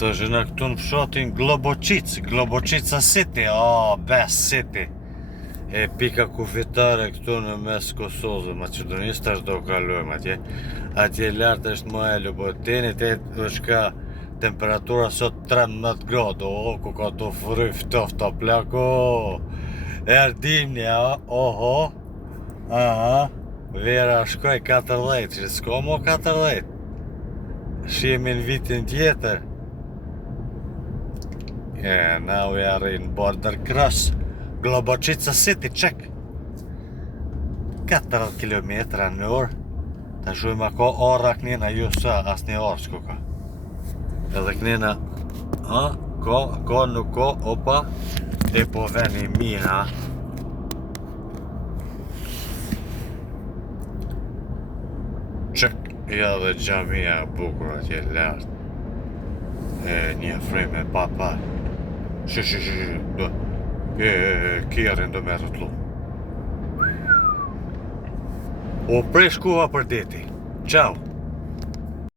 Të zhëna këtu në fshatin Globoqica City, Bes City. E pika kufitare këtu në mes Kosovës, Maqedonisë, tash do kalojmë atje. Atje lartë është më e Lubotenit, është ka temperatura sot 13 gradë, ku ka të fryj ftofta plako. Erdimni, oho, vera shkoj 14, që s'ka mo 14. Shihemi në vitin tjetër. Yeah, now we are in border cross. Globoqica City, check. 40 km në orë. Ta shujma ka orra kënina, ju sa, as një orë s'ko ka. Edhe kënina, ka, nuk ka, opa. E po veni mira. Check. Ja dhe gjamia bukur atje lartë. Një frime papa. Do. Kjerin do me rëtlu. O prej shkuva për deti. Ciao.